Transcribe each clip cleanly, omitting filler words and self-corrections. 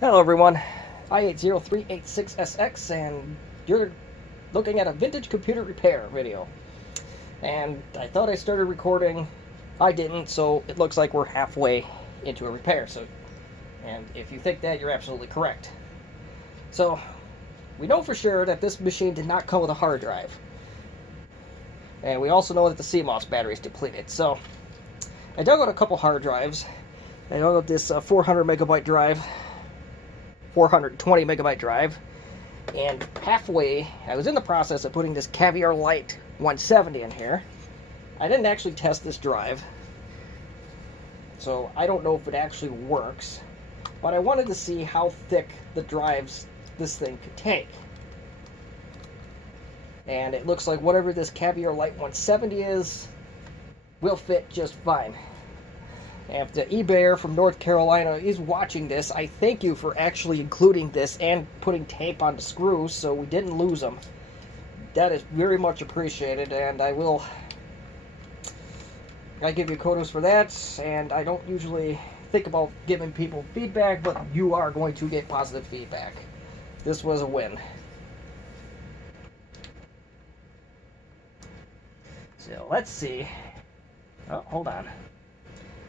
Hello everyone, I803866SX, and you're looking at a vintage computer repair video. And I thought I started recording, I didn't, so it looks like we're halfway into a repair. And if you think that, you're absolutely correct. So, we know for sure that this machine did not come with a hard drive. And we also know that the CMOS battery is depleted. So, I dug out a couple hard drives. I dug out this 400 megabyte drive, 420 megabyte drive, and halfway I was in the process of putting this Caviar Lite 170 in here. I didn't actually test this drive, so I don't know if it actually works, but I wanted to see how thick the drives this thing could take. And it looks like whatever this Caviar Lite 170 is will fit just fine. And if the eBayer from North Carolina is watching this, I thank you for actually including this and putting tape on the screws so we didn't lose them. That is very much appreciated, and I give you kudos for that. And I don't usually think about giving people feedback, but you are going to get positive feedback. This was a win. So let's see. Oh, hold on.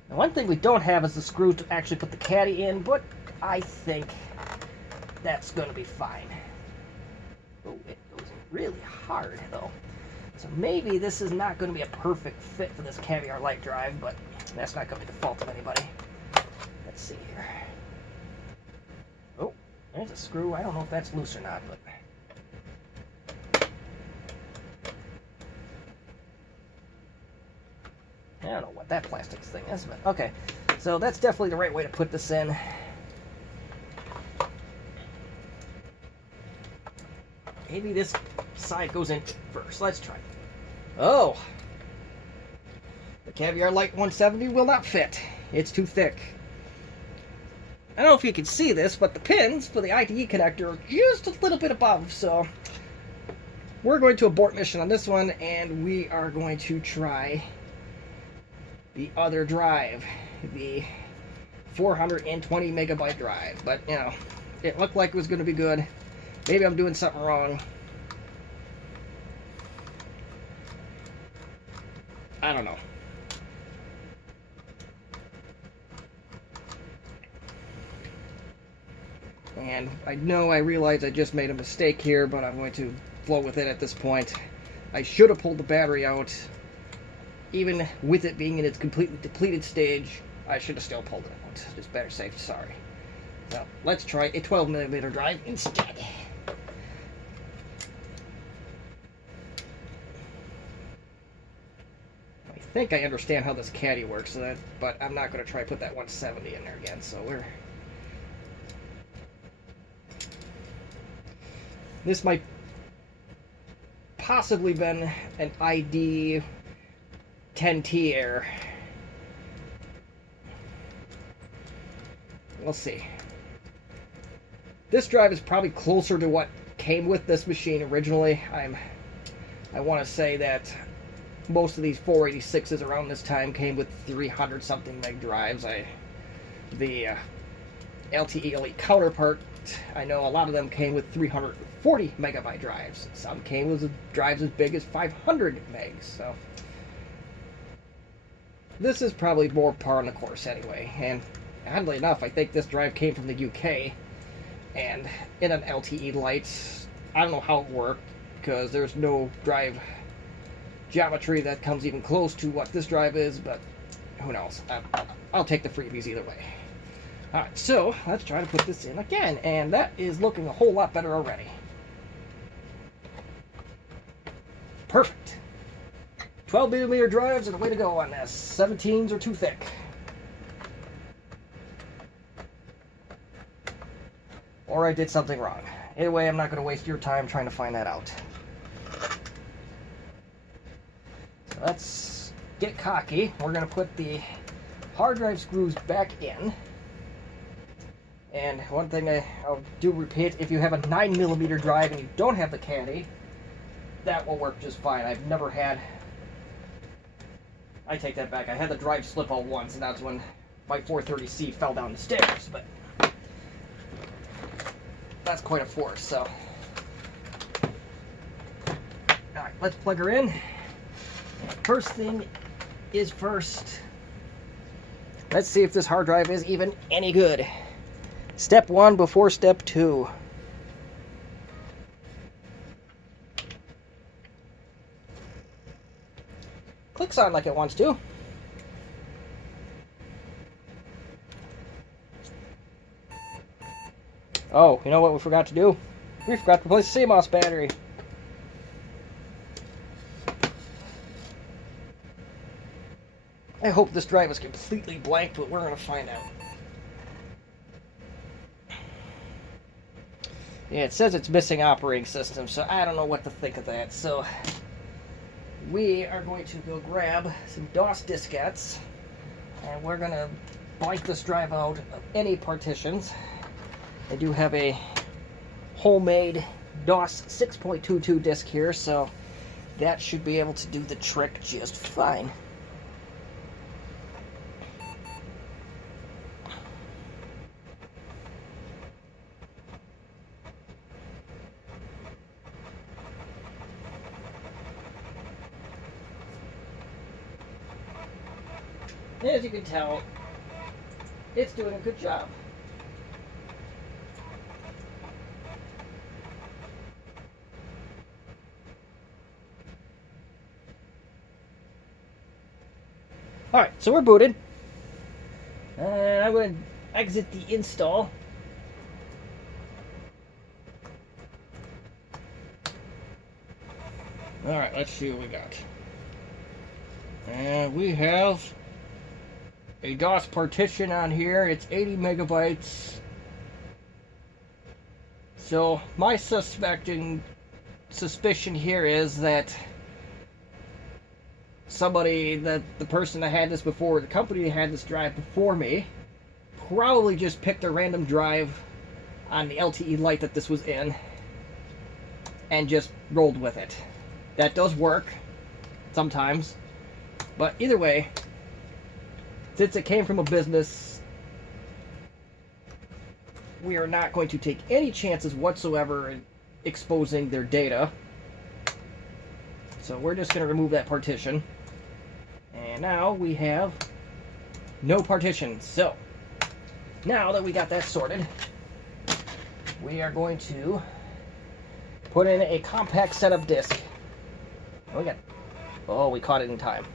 Now, one thing we don't have is the screws to actually put the caddy in, but I think that's going to be fine. Oh, it goes in really hard, though. So maybe this is not going to be a perfect fit for this Caviar Lite drive, but that's not going to be the fault of anybody. Let's see here. Oh, there's a screw. I don't know if that's loose or not, but... I don't know what that plastic thing is, but okay. So that's definitely the right way to put this in. Maybe this side goes in first. Let's try. Oh! The Caviar Lite 170 will not fit. It's too thick. I don't know if you can see this, but the pins for the IDE connector are just a little bit above, so we're going to abort mission on this one, and we are going to try the other drive, the 420 megabyte drive. But, you know, it looked like it was going to be good. Maybe I'm doing something wrong. I don't know. And I realize I just made a mistake here, but I'm going to flow with it at this point. I should have pulled the battery out. Even with it being in its completely depleted stage, I should have still pulled it out. Just better safe than sorry. So let's try a 12mm drive instead. I think I understand how this caddy works, but I'm not going to try to put that 170 in there again. So this might possibly been an ID 10T error. We'll see. This drive is probably closer to what came with this machine originally. I want to say that most of these 486s around this time came with 300 something meg drives. The LTE Elite counterpart, I know a lot of them came with 340 megabyte drives. Some came with drives as big as 500 megs. So this is probably more par on the course anyway, and oddly enough, I think this drive came from the UK, and in an LTE Lite. I don't know how it worked, because there's no drive geometry that comes even close to what this drive is, but who knows. I'll take the freebies either way. Alright, so let's try to put this in again, and that is looking a whole lot better already. Perfect. 12mm drives are the way to go on this. 17s are too thick. Or I did something wrong. Anyway, I'm not going to waste your time trying to find that out. So let's get cocky. We're going to put the hard drive screws back in. And one thing I'll do repeat, if you have a 9mm drive and you don't have the caddy, that will work just fine. I've never had... I take that back. I had the drive slip out once, and that's when my 430C fell down the stairs. But that's quite a force. So, all right, let's plug her in. First thing is first. Let's see if this hard drive is even any good. Step 1 before step 2. Clicks on like it wants to. Oh, you know what we forgot to do? We forgot to replace the CMOS battery. I hope this drive is completely blank, but we're going to find out. Yeah, it says it's missing operating system, so I don't know what to think of that. So we are going to go grab some DOS diskettes, and we're going to blank this drive out of any partitions. I do have a homemade DOS 6.22 disk here, so that should be able to do the trick just fine. As you can tell, it's doing a good job. Alright, so we're booted. And I'm going to exit the install. Alright, let's see what we got. And we have a DOS partition on here. It's 80 megabytes. So my suspicion here is that the person that had this before, the company that had this drive before me, probably just picked a random drive on the LTE light that this was in and just rolled with it. That does work sometimes, but either way, since it came from a business, we are not going to take any chances whatsoever in exposing their data. So we're just going to remove that partition. And now we have no partition. So now that we got that sorted, we are going to put in a Compaq setup disk. We caught it in time.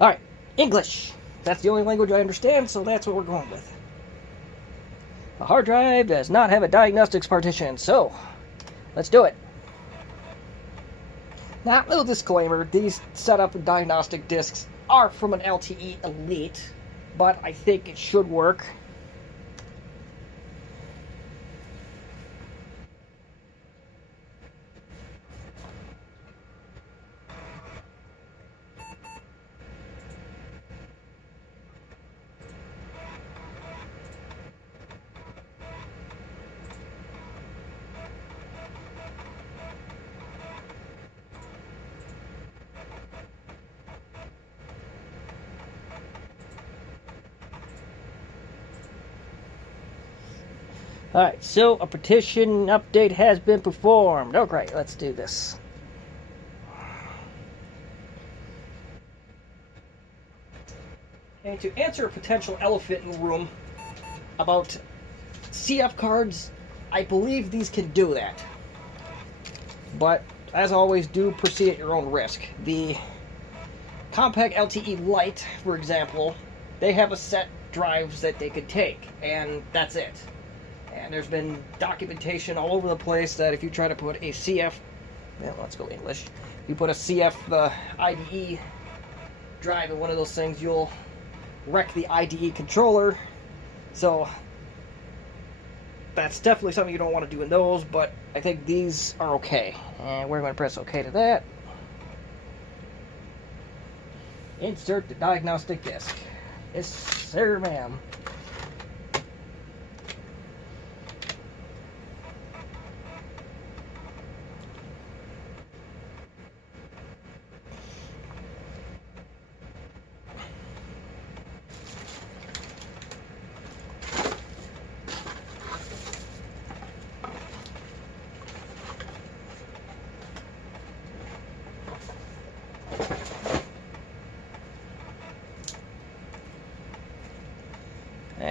Alright, English. That's the only language I understand, so that's what we're going with. A hard drive does not have a diagnostics partition, so let's do it. Now, little disclaimer, these setup and diagnostic disks are from an LTE Elite, but I think it should work. Alright, so a partition update has been performed. Oh great, let's do this. And to answer a potential elephant in the room about CF cards, I believe these can do that. But, as always, do proceed at your own risk. The Compaq LTE Lite, for example, they have a set drives that they could take, and that's it. And there's been documentation all over the place that if you try to put a CF, well, let's go English. If you put a CF IDE drive in one of those things, you'll wreck the IDE controller. So that's definitely something you don't want to do in those, but I think these are okay. And we're going to press OK to that. Insert the diagnostic disc. Yes, sir, ma'am.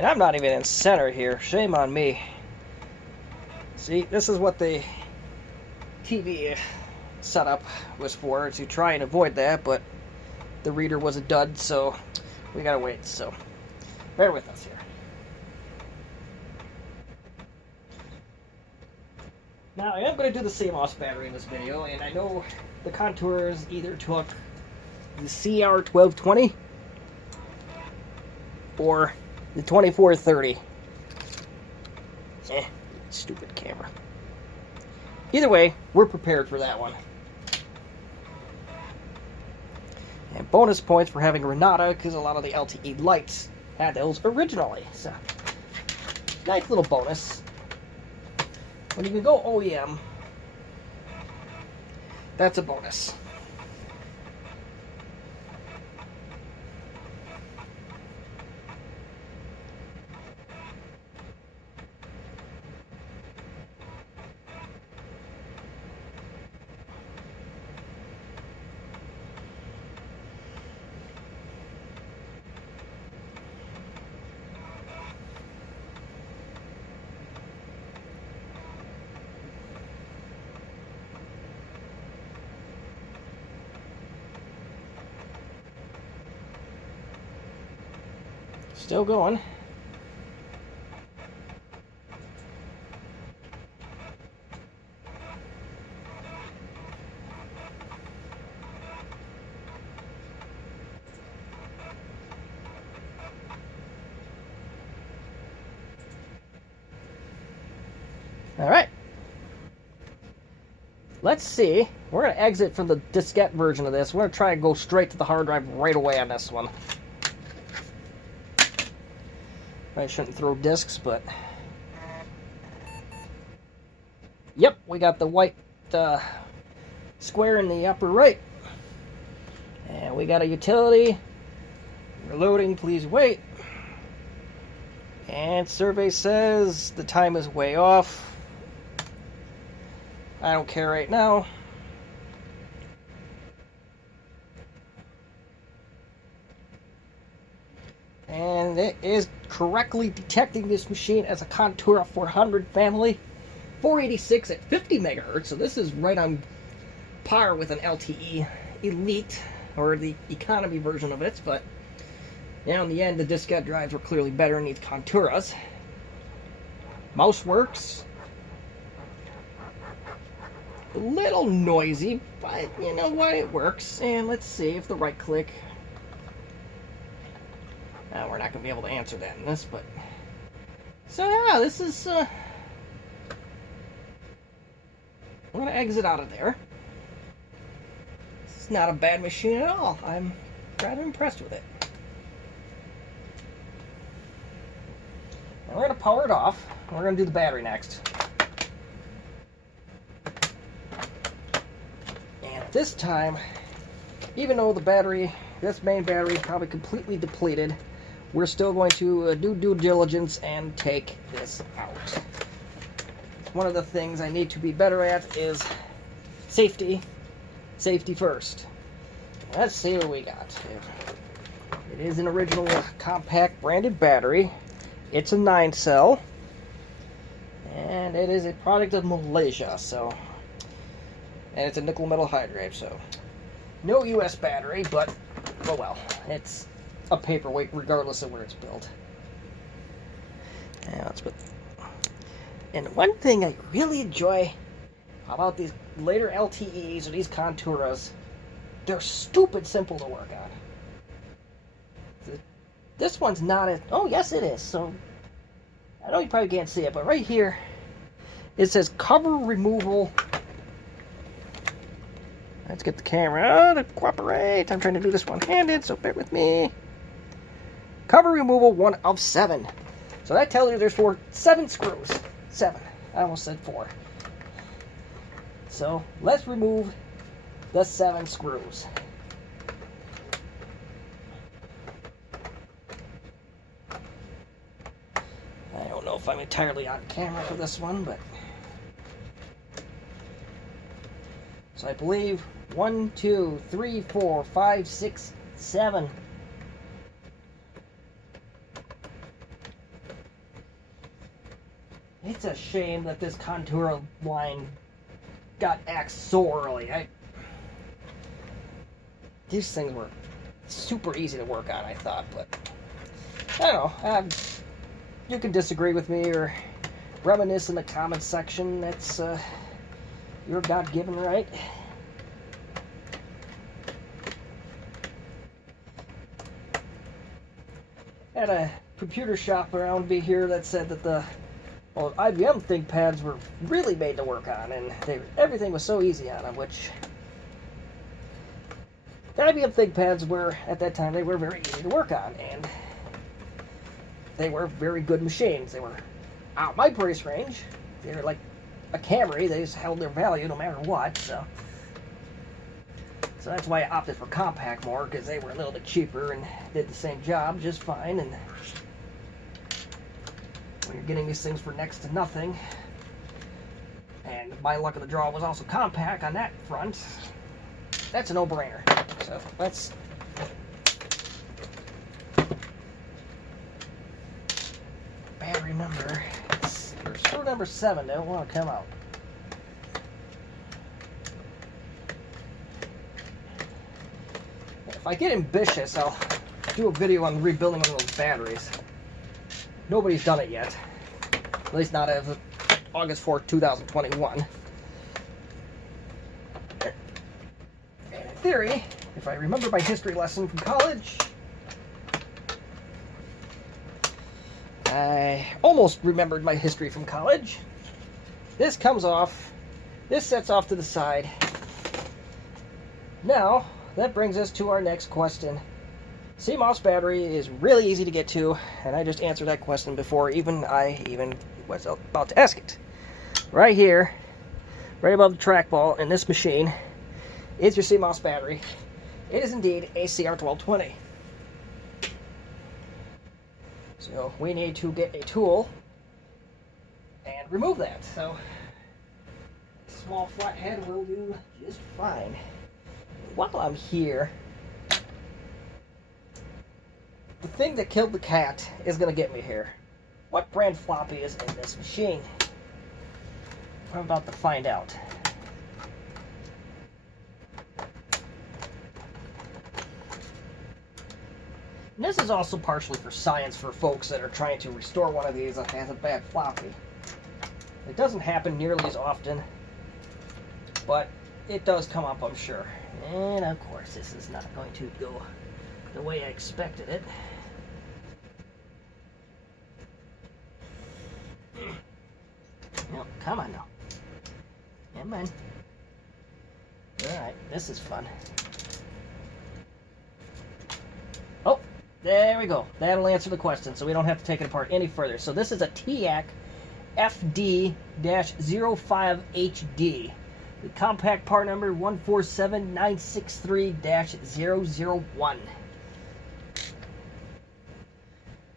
And I'm not even in center here. Shame on me. See, this is what the TV setup was for, to try and avoid that, but the reader was a dud, so we gotta wait. So bear with us here. Now, I am going to do the CMOS battery in this video, and I know the Contours either took the CR1220 or the 2430. Stupid camera. Either way, we're prepared for that one. And bonus points for having Renata, because a lot of the LTE lights had those originally. So, nice little bonus. When you can go OEM, that's a bonus. Still going. All right. Let's see. We're going to exit from the diskette version of this. We're going to try and go straight to the hard drive right away on this one. I shouldn't throw discs, but yep, we got the white square in the upper right, and we got a utility. Reloading, please wait. And survey says the time is way off. I don't care right now. And it is correctly detecting this machine as a Contura 400 family, 486 at 50 megahertz. So this is right on par with an LTE Elite or the economy version of it. But in the end, the diskette drives were clearly better in these Conturas. Mouse works. A little noisy, but you know what? It works. And let's see if the right click. We're not going to be able to answer that in this, but... So, yeah, this is... I'm going to exit out of there. This is not a bad machine at all. I'm rather impressed with it. And we're going to power it off. We're going to do the battery next. And this time, even though the battery, this main battery is probably completely depleted, we're still going to do due diligence and take this out. One of the things I need to be better at is safety. Safety first. Let's see what we got. It is an original Compaq branded battery. It's a 9-cell. And it is a product of Malaysia, so... And it's a nickel metal hydride, so... No US battery, but... Oh well. It's a paperweight regardless of where it's built. Yeah, that's what. And one thing I really enjoy about these later LTEs or these Conturas, they're stupid simple to work on. This one's not as... Oh, yes it is. So, I know you probably can't see it, but right here, it says cover removal. Let's get the camera to cooperate. I'm trying to do this one-handed, so bear with me. Cover removal 1 of 7. So that tells you there's 7 screws. 7. I almost said 4. So let's remove the 7 screws. I don't know if I'm entirely on camera for this one, but... So I believe 1, 2, 3, 4, 5, 6, 7. It's a shame that this Contura line got axed so early. These things were super easy to work on, I thought, but I don't know. You can disagree with me or reminisce in the comments section. That's your God-given right. Had a computer shop around me here that said that the IBM ThinkPads were really made to work on, and everything was so easy on them, which the IBM ThinkPads were, at that time, they were very easy to work on, and they were very good machines. They were out of my price range. They were like a Camry. They just held their value no matter what, so that's why I opted for Compaq more, because they were a little bit cheaper and did the same job just fine. And when you're getting these things for next to nothing, and my luck of the draw was also Compaq on that front, that's a no-brainer. So let's battery number, screw number 7 don't want to come out. If I get ambitious, I'll do a video on rebuilding one of those batteries. Nobody's done it yet. At least not as of August 4th, 2021. And in theory, if I remember my history lesson from college, I almost remembered my history from college. This comes off, this sets off to the side. Now, that brings us to our next question. CMOS battery is really easy to get to, and I just answered that question before I even was about to ask it. Right here, right above the trackball in this machine, is your CMOS battery. It is indeed a CR1220. So we need to get a tool and remove that. So a small flathead will do just fine. While I'm here, the thing that killed the cat is going to get me here. What brand floppy is in this machine? I'm about to find out. And this is also partially for science for folks that are trying to restore one of these that has a bad floppy. It doesn't happen nearly as often, but it does come up, I'm sure. And of course, this is not going to go the way I expected it. No, come on now. Come on. Alright, this is fun. Oh, there we go. That'll answer the question, so we don't have to take it apart any further. So this is a TIAC FD-05HD. The Compaq part number 147963-001.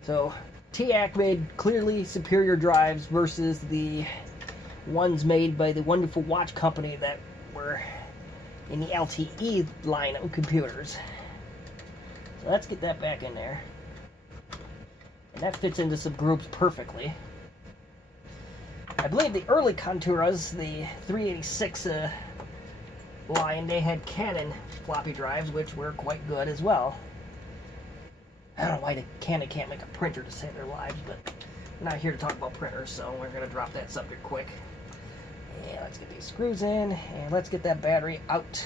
So TIAC made clearly superior drives versus the ones made by the wonderful watch company that were in the LTE line of computers. So let's get that back in there. And that fits into some groups perfectly. I believe the early Conturas, the 386 line, they had Canon floppy drives, which were quite good as well. I don't know why the Canon can't make a printer to save their lives, but we're not here to talk about printers, so we're going to drop that subject quick. And let's get these screws in, and let's get that battery out.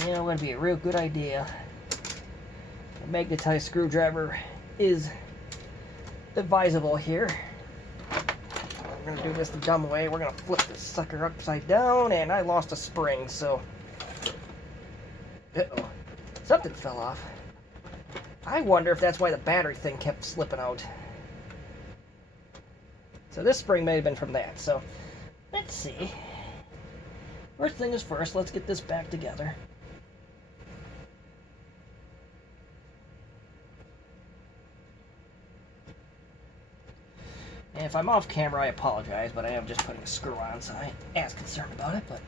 You know, it would be a real good idea. A magnetized screwdriver is advisable here. We're going to do this the dumb way. We're going to flip this sucker upside down, and I lost a spring, so... Uh-oh. Something fell off. I wonder if that's why the battery thing kept slipping out. So this spring may have been from that, so... Let's see. First thing is first, let's get this back together. And if I'm off camera, I apologize, but I am just putting a screw on, so I ain't as concerned about it, but...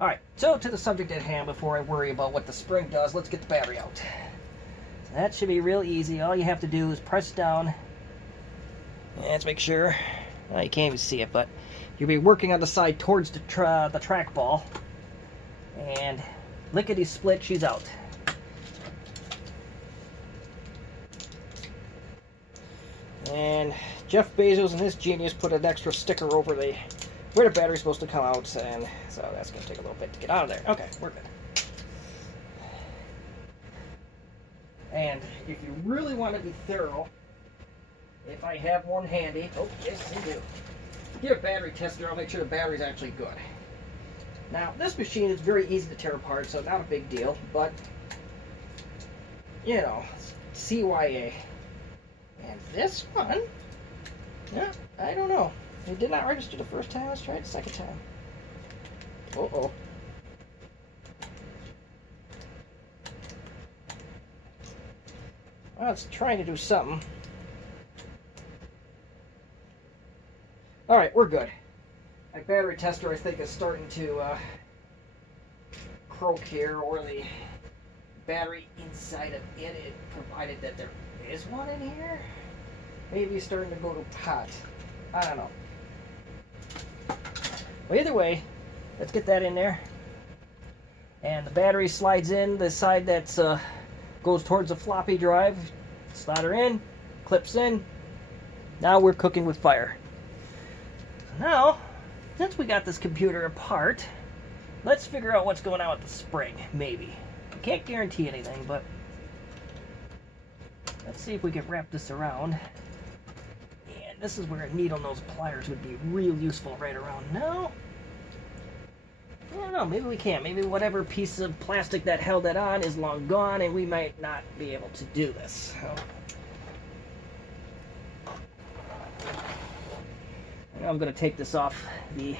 Alright, so to the subject at hand, before I worry about what the spring does, let's get the battery out. So that should be real easy. All you have to do is press down. And let's make sure. Well, you can't even see it, but you'll be working on the side towards the trackball. And lickety-split, she's out. And Jeff Bezos and his genius put an extra sticker over where the battery's supposed to come out, and so that's going to take a little bit to get out of there. Okay, we're good. And if you really want to be thorough, if I have one handy, oh yes I do, get a battery tester. I'll make sure the battery's actually good. Now this machine is very easy to tear apart, so not a big deal, but you know, CYA. And this one, yeah, I don't know. It did not register the first time. Let's try it the second time. Uh-oh. Well, it's trying to do something. Alright, we're good. My battery tester, I think, is starting to croak here, or the battery inside of it, provided that there is one in here. Maybe it's starting to go to pot. I don't know. Well, either way, let's get that in there. And the battery slides in the side that's goes towards the floppy drive. Slide her in, clips in. Now we're cooking with fire. So now, since we got this computer apart, let's figure out what's going on with the spring. Maybe. I can't guarantee anything, but let's see if we can wrap this around. And this is where a needle nose pliers would be real useful right around now. I don't know, maybe we can't. Maybe whatever piece of plastic that held it on is long gone and we might not be able to do this. I'm going to take this off the...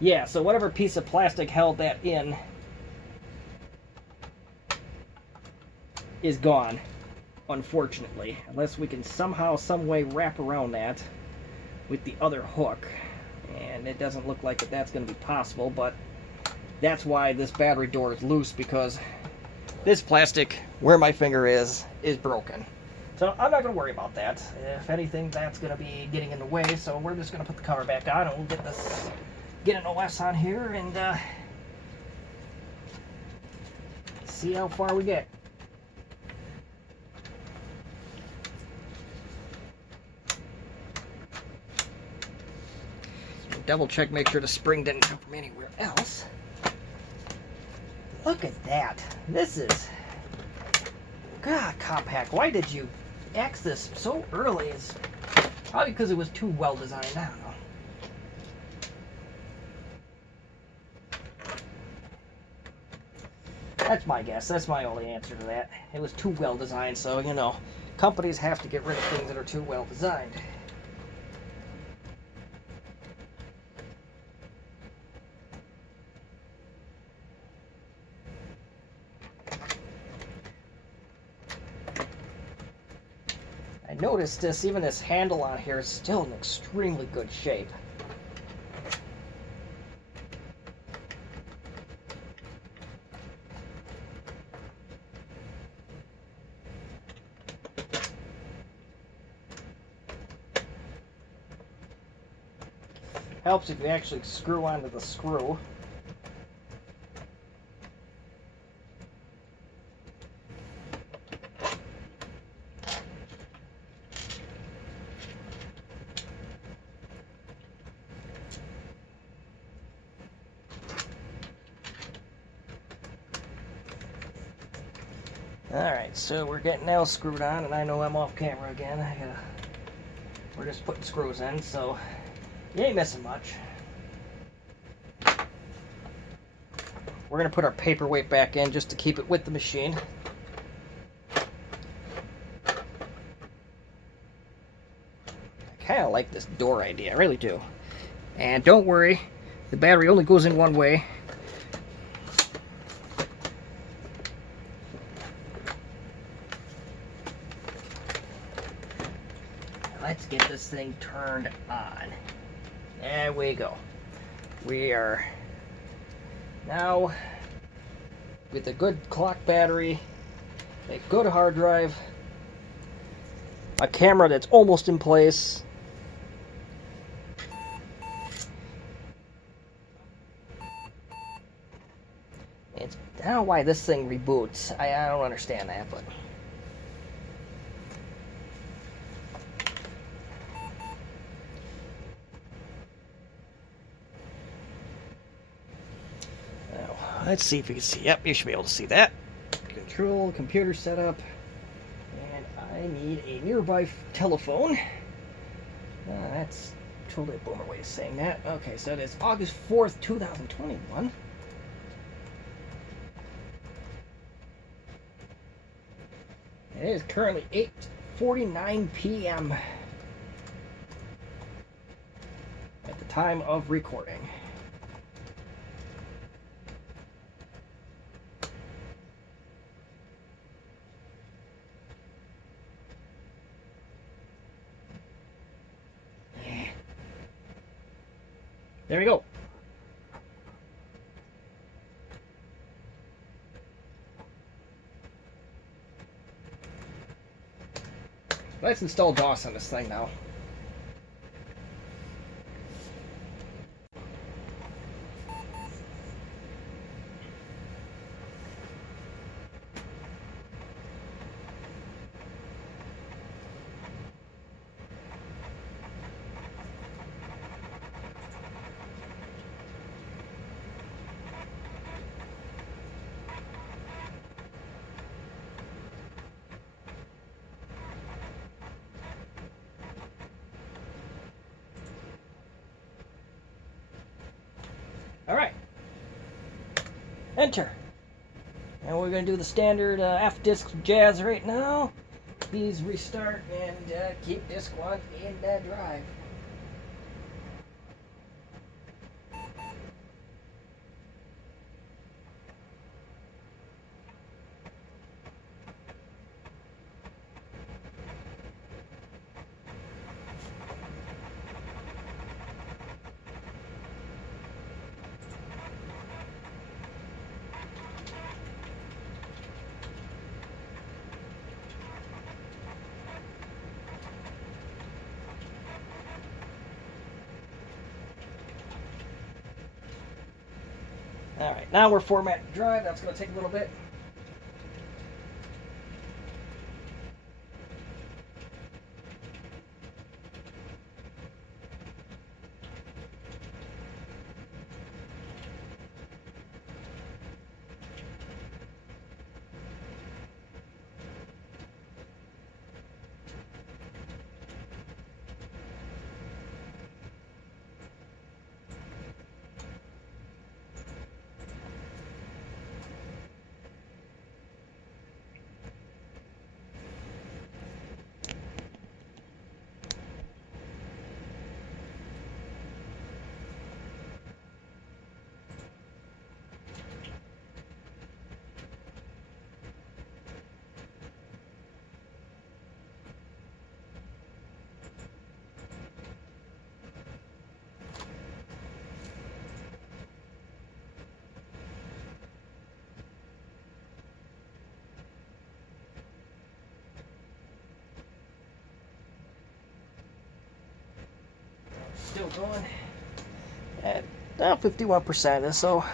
Yeah, so whatever piece of plastic held that in is gone, unfortunately. Unless we can somehow, some way wrap around that with the other hook. And it doesn't look like that's going to be possible, but that's why this battery door is loose, because this plastic, where my finger is broken. So I'm not going to worry about that. If anything, that's going to be getting in the way, so we're just going to put the cover back on, and we'll get an OS on here, and see how far we get. Double check, make sure the spring didn't come from anywhere else. Look at that. This is... God, Compaq, why did you axe this so early? It's probably because it was too well designed. I don't know. That's my guess. That's my only answer to that. It was too well designed, so, you know, companies have to get rid of things that are too well designed. Notice this, even this handle on here is still in extremely good shape. Helps if you actually screw onto the screw. Alright, so we're getting nails screwed on, and I know I'm off camera again. We're just putting screws in, so you ain't missing much. We're going to put our paperweight back in just to keep it with the machine. I kind of like this door idea, I really do. And don't worry, the battery only goes in one way. Let's get this thing turned on. There we go. We are Now, with a good clock battery, a good hard drive, a camera that's almost in place, I don't know why this thing reboots. I don't understand that, but... Now, let's see if you can see. Yep, you should be able to see that. Control, computer setup. And I need a nearby telephone. That's totally a boomer way of saying that. Okay, so it is August 4th, 2021. It is currently 8:49 p.m. at the time of recording. There we go. Let's install DOS on this thing now. Alright. Enter. And we're going to do the standard F disk jazz right now. Please restart and keep disk 1 in that drive. Alright, now we're formatting the drive. That's going to take a little bit. Still going at 51%, so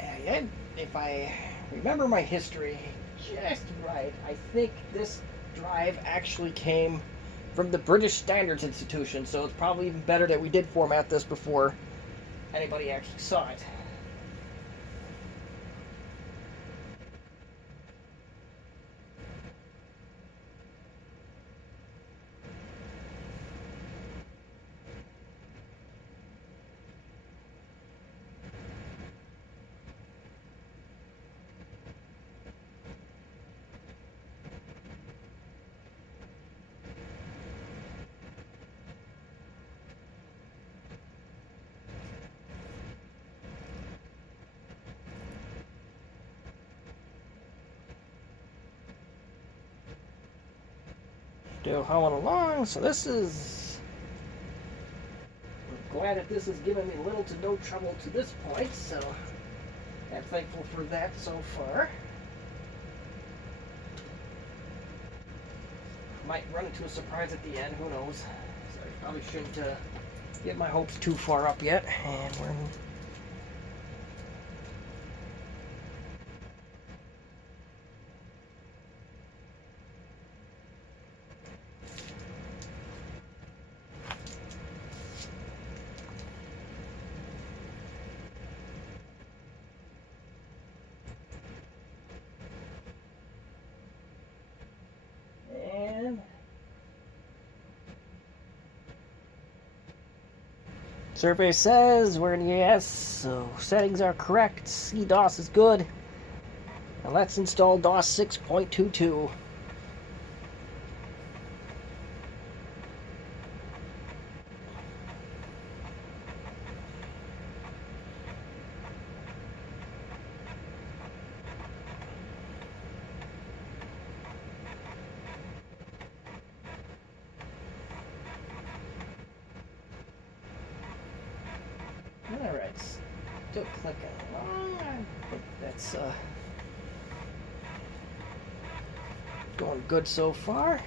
and if I remember my history just right, I think this drive actually came from the British Standards Institution, so it's probably even better that we did format this before anybody actually saw it. Still humming along, so this is glad that this has given me little to no trouble to this point, so I'm thankful for that so far. Might run into a surprise at the end, who knows. So I probably shouldn't get my hopes too far up yet. And we're survey says we're in yes, so settings are correct. CDOS is good. Now let's install DOS 6.22. Alright, still clicking along. I think that's going good so far.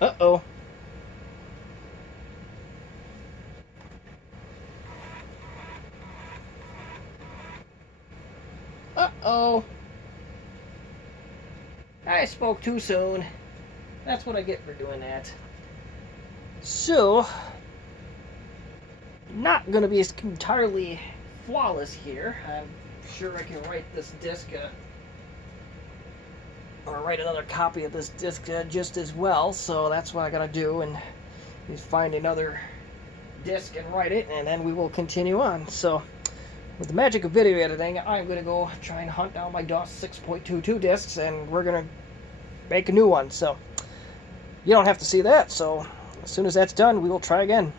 Uh-oh. Uh-oh. I spoke too soon. That's what I get for doing that. So, not going to be entirely flawless here. I'm sure I can write this disk, or write another copy of this disk just as well. So that's what I got to do, and is find another disk and write it, and then we will continue on. So, with the magic of video editing, I'm going to go try and hunt down my DOS 6.22 disks, and we're going to make a new one. So, you don't have to see that. So, as soon as that's done, we will try again.